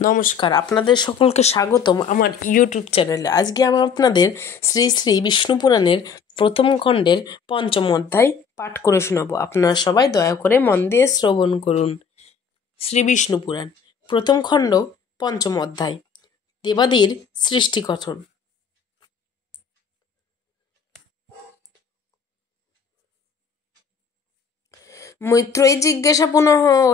নমস্কার, আপনাদের সকলকে স্বাগতম আমার ইউটিউব চ্যানেলে। আজকে আমি আপনাদের শ্রী শ্রী বিষ্ণু পুরাণের প্রথম খণ্ডের পঞ্চম অধ্যায় পাঠ করে শোনাবো। আপনারা সবাই দয়া করে মন দিয়ে শ্রবণ করুন। শ্রী বিষ্ণু পুরাণ প্রথম খণ্ড পঞ্চম অধ্যায়, দেবাদির সৃষ্টি কথন। মৈত্রেয়ী জিজ্ঞাসা পুনঃ,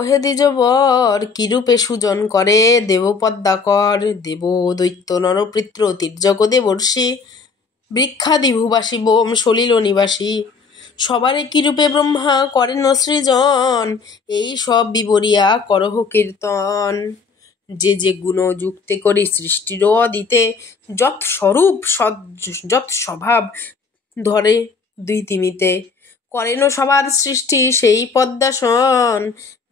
হে দ্বিজবর, কিরূপে সুজন করে দেবপদ্মাকর, দেব দৈত্য নরপৃত্র তির্যক দেবর্ষি বৃক্ষাদি ভূবাসী বোম সলিল নিবাসী, সবারে কিরূপে ব্রহ্মা করেন সৃজন, এই সব বিবরিয়া করহ কীর্তন। যে যে গুণ যুক্তে করি সৃষ্টির অদিতে, যৎ স্বরূপ যৎ স্বভাব ধরে দুই তিমিতে, করেন সবার সৃষ্টি সেই পদ্মাসন,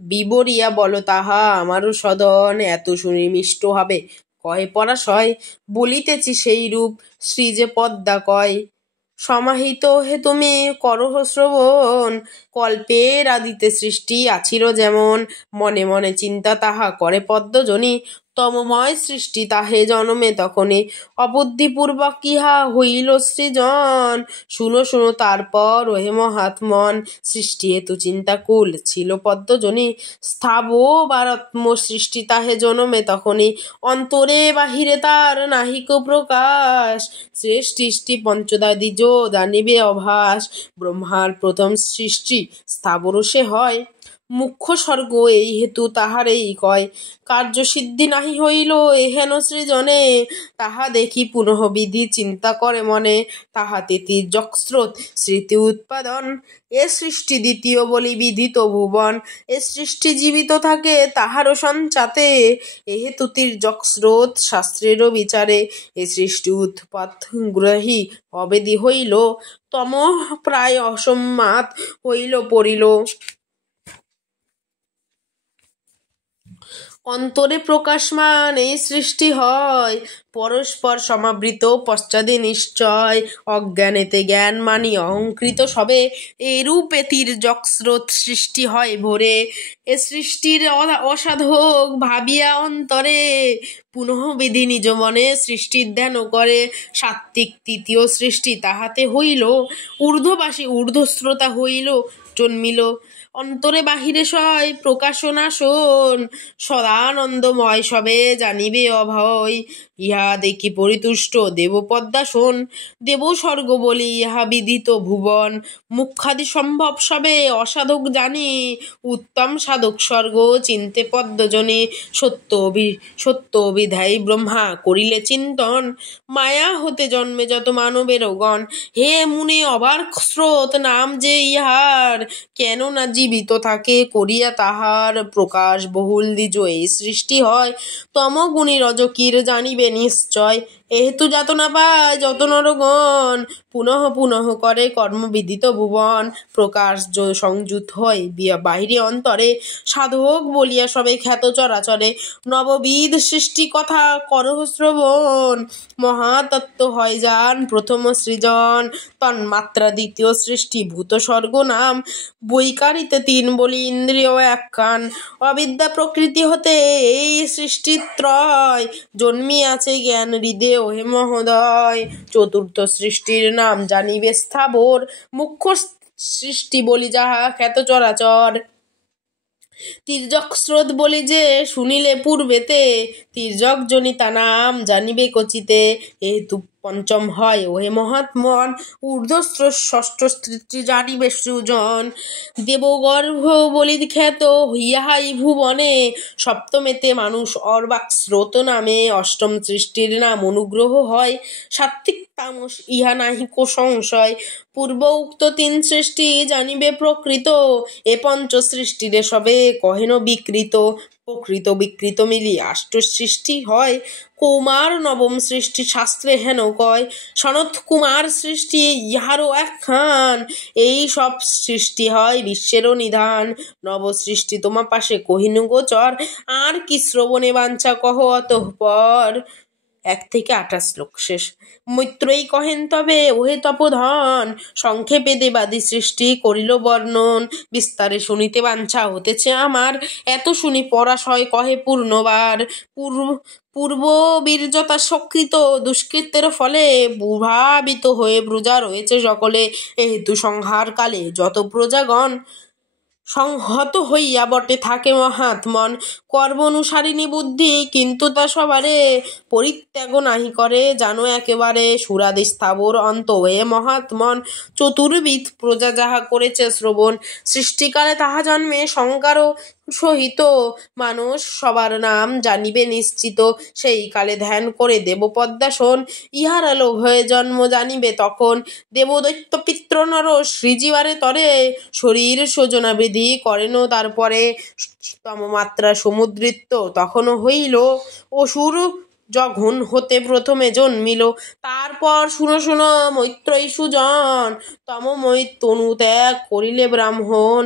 বিবরিয়া বল তাহা আমারও সদন। এত শুনি মিষ্ট হবে কহে পরাশয়, বলিতেছি সেই রূপ শ্রী যে পদ্মা কয়। সমাহিত হে তুমি করহ শ্রবণ, কল্পের আদিতে সৃষ্টি আছির যেমন, মনে মনে চিন্তা তাহা করে পদ্মজনী, তমময় সৃষ্টি তাহে জনমে তখনই, অবুদ্ধিপূর্বক ইহা হইল সৃজন। শুনো শুনো তারপর ওহে মহাত্মন, সৃষ্টি হেতু চিন্তাকুল ছিল পদ্মজনী, স্থাবরাত্ম সৃষ্টি তাহে জনমে তখনই, অন্তরে বাহিরে তার নাহিক প্রকাশ, সৃষ্টি পঞ্চদা দ্বিজ জানিবে অভাস। ব্রহ্মার প্রথম সৃষ্টি স্থাবর সে হয়, মুখ্য স্বর্গ এই হেতু তাহারেই কয়। কার্যসিদ্ধি নাহি হইল এহেন সৃজনে, তাহা দেখি পুনঃ বিধি চিন্তা করে মনে, তাহাতে তির্যকস্রোত স্মৃতি উৎপাদন, এ সৃষ্টি দ্বিতীয় বলি বিধিত ভুবন। এ সৃষ্টি জীবিত থাকে তাহারও সঞ্চাতে, এহেতু তির্যকস্রোত শাস্ত্রেরও বিচারে, এ সৃষ্টি উৎপাত গ্রহী অবেদী হইল, তম প্রায় অসম্মাত হইল পড়িল। অন্তরে প্রকাশমান এই সৃষ্টি হয়, পরস্পর সমাবৃত পশ্চাদে নিশ্চয়, অজ্ঞানেতে জ্ঞান মানি অহংকৃত সবে, এরূপে তির্যকস্রোত সৃষ্টি হয় ভোরে। এ সৃষ্টির অসাধক ভাবিয়া অন্তরে, পুনঃ বিধি নিজ মনে সৃষ্টির ধ্যান করে। সাত্ত্বিক তৃতীয় সৃষ্টি তাহাতে হইল, ঊর্ধ্ববাসী ঊর্ধ্বশ্রোতা হইল জন্মিল, অন্তরে বাহিরে সয় প্রকাশনাশন, সদানন্দময় সবে জানিবে অভয়। ইহা দেখি পরিতুষ্ট দেবপদ্মাসন, দেব স্বর্গ বলি ইহা বিদিত ভুবন। মুখ্যাদি সম্ভব সবে অসাধক জানি, উত্তম সাধক স্বর্গ চিনতে পদ্মজনী। সত্য বিধায়ী ব্রহ্মা করিলে চিন্তন, মায়া হতে জন্মে যত মানবের গণ। হে মুনে অবাক স্রোত নাম যে ইহার, কেন না জীবিত থাকে করিয়া তাহার প্রকাশ বহুল দ্বিজ এই সৃষ্টি হয়, তমগুণী রজকীর জানিবে নিশ্চয়। এহেতু যাতনা পায় যত নরগণ, পুনঃ পুনঃ করে কর্মবিদিত ভুবন। প্রকাশ সংযুত হয় বাহিরে অন্তরে, সাধক বলিয়া সবে খ্যাত চরাচরে। নববিধ সৃষ্টি কথা করহ শ্রবণ, মহাতত্ত্ব হয় যান প্রথম সৃজন। তন্মাত্রা দ্বিতীয় সৃষ্টি ভূত স্বর্গ নাম, বৈকারিতে তিন বলি ইন্দ্রিয় এক কান। অবিদ্যা প্রকৃতি হতে এই সৃষ্টিত্রয়, জন্মিয়াছে জ্ঞান হৃদে ওহে মহোদয়। চতুর্থ সৃষ্টির নাম জানিবে স্থাবর, মুখ্য সৃষ্টি বলি যাহা খ্যাত চরাচর। তির্যকস্রোত বলি যে শুনিলে পূর্বেতে, তির্যক জনিতা নাম জানিবে কচিতে। এহেতু পঞ্চম হয় ওহে মহাত্মন, ঊর্ধ্বস্র ষষ্ঠ সৃষ্টি জানিবে সৃজন। দেবগর্ভ বলি খ্যাত ইহাই ভুবনে, সপ্তমেতে মানুষ অর্বাক স্রোত নামে। অষ্টম সৃষ্টির নাম অনুগ্রহ হয়, সাত্ত্বিক তামস ইহা নাহিক সংশয়। পূর্ব উক্ত তিন সৃষ্টি জানিবে প্রকৃত, এ পঞ্চ সৃষ্টিরে সবে কহেন বিকৃত। প্রকৃত বিকৃত মিলি আষ্ট সৃষ্টি হয়, কৌমার নবম সৃষ্টি শাস্ত্রে হেন কয়। সনত কুমার সৃষ্টি ইহারও একখান, এই সব সৃষ্টি হয় বিশ্বেরও নিধান। নব সৃষ্টি তোমা পাশে কহিনু গোচর, আর কি শ্রবণে বাঞ্ছা কহ অতঃপর। 1-28 শ্লোক শেষ। মৈত্রেয়ী কহেন তবে ওহে তপোধন, সংক্ষেপে দেবাদি সৃষ্টি করিল বর্ণন। বিস্তারে শুনিতে বাঞ্ছা হতেছে আমার, এত শুনি পরাশয় কহে পূর্ণবার। পূর্ব বীর্যতা সকৃত দুষ্কৃতের ফলে প্রভাবিত হয়ে প্রজা রয়েছে সকলে। এহেতু সংহার কালে যত প্রজাগণ সংহত হইয়া বটে থাকে মহাত্মন। কর্মানুসারিণী বুদ্ধি কিন্তু তা সবারে, পরিত্যাগ নাহি করে জানো একেবারে। সুরাদি স্থাবর অন্ত হয়ে মহাত্মন, চতুর্বিধ প্রজা যাহা করেছে শ্রবণ। সৃষ্টিকালে তাহা জন্মে সংকার সহিত, মানুষ সবার নাম জানিবে নিশ্চিত। সেই কালে ধ্যান করে দেবপদ্মাসন, ইহারা লোভে জন্ম জানিবে তখন। দেবদৈত্য পিতৃ নর সৃজিবারে তরে, শরীর সূচনা বৃদ্ধি করেন তারপরে। তমমাত্রা সমুদ্রিত তখন হইল, অসুর যখন হতে প্রথমে জন্মিল। তারপর শুনো শুনো মৈত্রেয়ী সুজন, তমময়ী তনু ত্যাগ করিলে ব্রাহ্মণ।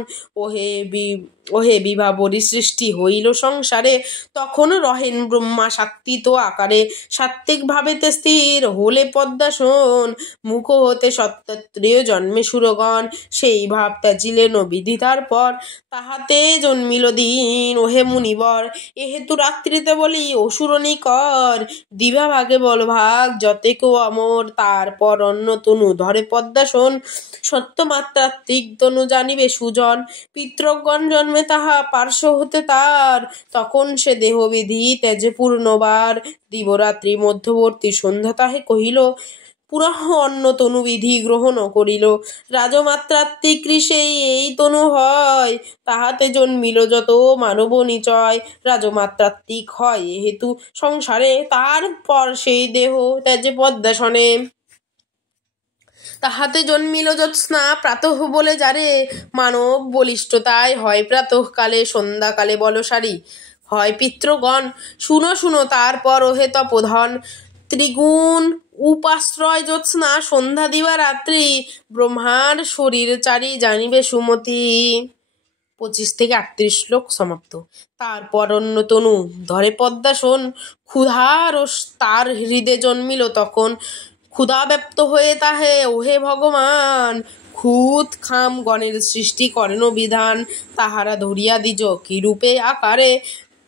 ওহে বিভাবরী সৃষ্টি হইল সংসারে, তখন রহেন ব্রহ্মা শাক্তিত আকারে। সাত্ত্বিক ভাবেতে স্থির হলে পদ্মাসন, মুখ হতে সত্তাত্রেয় জন্মে সুরগণ। সেই ভাব ত্যাজিলেন বিধিতার পর, তাহাতে জন্মিল দিন ওহে মুনিবর। এহেতু রাত্রিতে বলি অসুর নিকর, দিবা ভাগে বলভাগ যতেক অমর। তারপর অন্য তনু ধরে পদ্মাসন, সত্যমাত্রাত্মিক তনু জানিবে সুজন। পিতৃগণ জন্মে তাহা পার্শ্ব হতে তার, তখন সে দেহবিধি ত্যাজে পূর্ণবার। দিবরাত্রি মধ্যবর্তী সন্ধ্যা তাহে কহিল, পুনঃ অন্য তনুবিধি গ্রহণ করিল। রাজমাত্রাত্মিক ঋষেই এই তনু হয়, তাহাতে জন্মিল যত মানব নিচয়। রাজমাত্রাত্মিক হয় এহেতু সংসারে, তারপর সেই দেহ ত্যাজে পদ্মাসনে। তাহাতে জন্মিল জ্যোৎস্না প্রাতঃ বলে যারে, মানব বলিষ্ঠতায় হয় প্রাতঃকালে, সন্ধ্যাকালে বলসারি হয় পিতৃগণ। শুনো শুনো তারপর ওহে তপোধন, ত্রিগুণ উপাশ্রয় জ্যোৎস্না সন্ধ্যা দিবা রাত্রি, ব্রহ্মার শরীর চারি জানিবে সুমতি। 25-38 শ্লোক সমাপ্ত। তারপর অন্য তনু ধরে পদ্মাসন, ক্ষুধারস তার হৃদে জন্মিল তখন। ক্ষুধা ব্যপ্ত হয়ে তাহে ওহে ভগবান, খুদ খাম গণের সৃষ্টি করেন বিধান। তাহারা ধরিয়া দ্বিজ কিরূপে আকারে,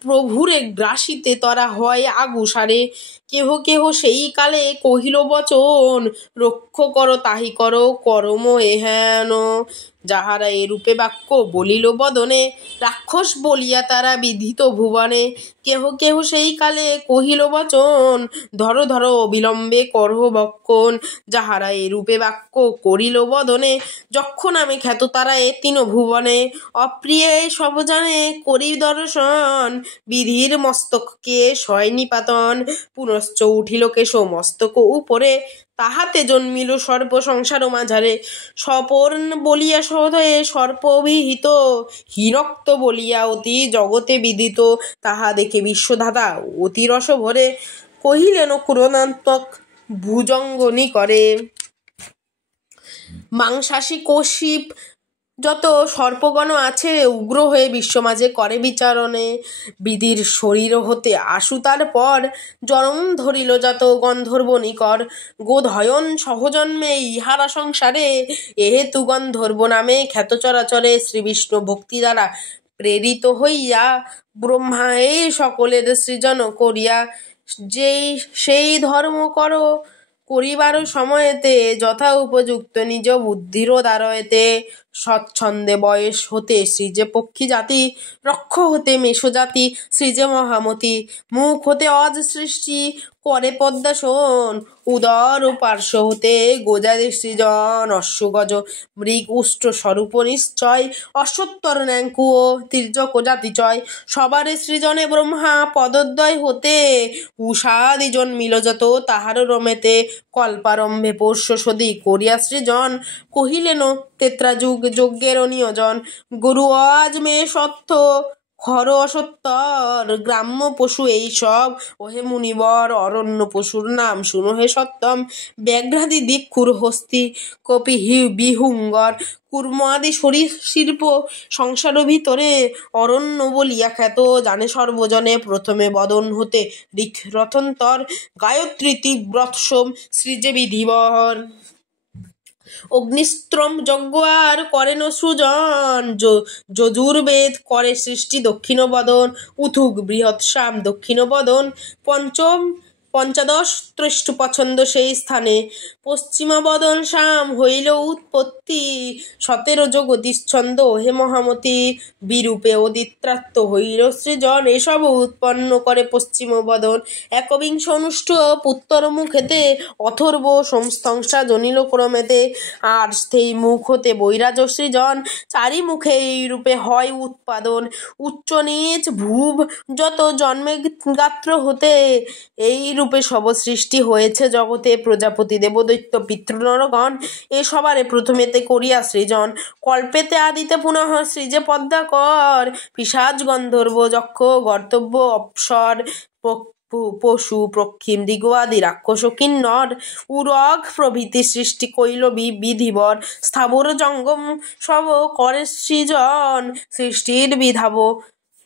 প্রভুরে গ্রাসিতে তরা হয় আগুসারে। কেহ কেহ সেই কালে কহিল বচন, রক্ষ করো তাহি করো করম এহেন। যাহারা এরূপে বাক্য বলিল বদনে, রাক্ষস বলিয়া তারা বিধিত ভুবনে। কেহ কেহ সেই কালে কহিল বচন, ধরো ধরো অবিলম্বে করহ ভক্ষণ। যাহারা এরূপে বাক্য করিল বদনে, যক্ষ নামে খ্যাত তারা এ তিন ভুবনে। অপ্রিয়ে সব জানে করি দর্শন, বিধির মস্তককে শয় নিপাতন। পুনশ্চ উঠিল কেশ মস্তক উপরে, তাহাতে জন্মিল সর্প সংসার মাঝারে। স্বপর্ণ বলিয়া সহদয়ে সর্প অভিহিত, হিরক্ত বলিয়া অতি জগতে বিদিত। তাহা দেখে বিশ্বধাতা অতি রস ভরে, কহিলেন ক্রোধাত্মক ভুজঙ্গনি করে। মাংসাশী কৌশিপ যত সর্পগণ আছে, উগ্র হয়ে বিশ্বমাঝে করে বিচারণে। বিধির শরীর হতে আশু তার পর, জন্ম ধরিল যত গন্ধর্ব নিকর। গোধয়ন সহজন্মে ইহারা সংসারে, এহেতু গন্ধর্ব নামে খ্যাত চরাচরে। শ্রীবিষ্ণু ভক্তি দ্বারা প্রেরিত হইয়া, ব্রহ্মা এই সকলের সৃজন করিয়া। সেই ধর্ম করিবার সময়েতে, যথা উপযুক্ত নিজ বুদ্ধির দ্বারয়েতে। স্বচ্ছন্দে বয়স হতে সৃজে পক্ষী জাতি, রক্ষ হতে মেষ জাতি সৃজে মহামতি। মুখ হতে অজ সৃষ্টি করে পদ্মাসন, উদর ও পার্শ্ব হতে গোজাদের সৃজন। অশ্বগজ মৃগ উষ্ট্র স্বরূপ নিশ্চয়, অশ্বত্তর ন্যাঙ্কু ও তির্যক জাতি চয়। সবারে সৃজনে ব্রহ্মা পদদ্বয় হতে, উষাদি জন্মিল যত তাহার রমেতে। কল্পারম্ভে পোষ্য সদি করিয়া সৃজন, কহিলেন তেত্রা যুগ যজ্ঞের নিয়োজন। গুরু আজ মে সত্য খর অসত্তর গ্রাম্য পশু এইসব, ওহে মুনিবর অরণ্য পশুর নাম শুনো হে সত্তম। ব্যাঘ্রাদি দিক্ষুর হস্তি কপি বিহুঙ্গর কুর্ম আদি সরীসৃপ সংসার ভিতরে অরণ্য বলিয়া খ্যাত, জানে সর্বজনে প্রথমে বদন হতে ঋক রথন্তর, গায়ত্রী তীব্রৎসম সৃজে বিধিবর। অগ্নিস্ত্রম যজ্ঞ আর করেন সৃজন, যজুর্বেদ করে সৃষ্টি দক্ষিণ বদন, উথুক বৃহৎসাম দক্ষিণ বদন। পঞ্চদশ ত্রষ্টু পছন্দ সেই স্থানে, পশ্চিমা বদন শ্যাম হইল উৎপত্তি, 17 জগদীশ্ছন্দ হে মহামতি, বিরূপে অদিত্রাত্ম হইল সৃজন, এসব উৎপন্ন করে পশ্চিম বদন। 21 অনুষ্ঠ উত্তর মুখেতে, অথর্ব সংস্থা জনিল ক্রমেতে, আর সেই মুখ হতে বৈরাজ সৃজন, 4 মুখে এই রূপে হয় উৎপাদন। উচ্চ নীচ ভুব যত জন্মে গাত্র হতে, এই রূপে সব সৃষ্টি হয়েছে জগতে, প্রজাপতি দেবদৈত্য পিতৃনরগণ এ সবারে প্রথমেতে করিয়া সৃজন, কল্পেতে আদিতে পুনঃ সৃজে পদ্মাকর, পিশাচ গন্ধর্ব যক্ষ গর্তব্য অপ্সর, পশু পক্ষী মৃগ আদি রাক্ষস কিন্নর, উরগ প্রভৃতি সৃষ্টি কইল বিধিবর, স্থাবর জঙ্গম সব করে সৃজন, সৃষ্টির বিধাব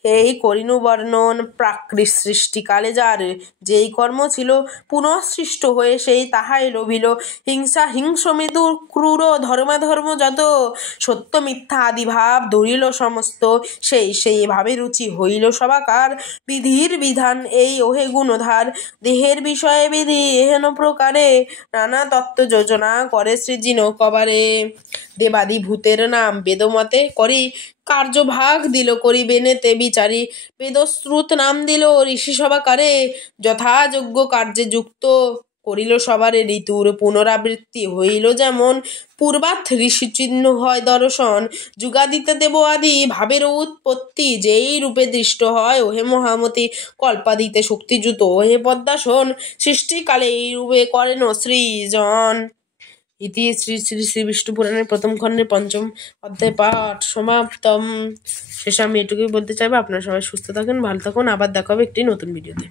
এই করিনু বর্ণন। প্রাকৃত সৃষ্টিকালে যার যেই কর্ম ছিল, পুনঃসৃষ্ট হয়ে সেই তাহাই রহিল, হিংসা হিংস্র মৃদু ক্রূর ধর্মাধর্ম যত, সত্য মিথ্যা আদি ভাব ধরিল সমস্ত, সেই ভাবে রুচি হইল সবাকার, বিধির বিধান এই ওহে গুণধার, দেহের বিষয়ে বিধি এহেন প্রকারে, নানা তত্ত্ব যোজনা করে সৃজিন কবারে। দেবাদি ভূতের নাম বেদমতে করি, কার্যভাগ দিল করিবেনেতে বিচারি, বেদশ্রুত নাম দিল ঋষি সবাকারে, যথাযোগ্য কার্যে যুক্ত করিল সবারে, ঋতুর পুনরাবৃত্তি হইল যেমন, পূর্বাথ ঋষি চিহ্ন হয় দর্শন, যুগাদিতে দেব আদি ভাবের উৎপত্তি, যেই রূপে দৃষ্ট হয় ওহে মহামতি, কল্পাদিতে শক্তিযুত ওহে পদ্মাসন, সৃষ্টিকালে এই রূপে করেন সৃজন। ইতি শ্রী শ্রী শ্রী বিষ্ণু পুরাণের প্রথম খণ্ডের 5ম অধ্যায় পাঠ সমাপ্তম। শেষে আমি এটুকুই বলতে চাইবো, আপনারা সবাই সুস্থ থাকুন, ভালো থাকুন, আবার দেখা হবে একটি নতুন ভিডিওতে।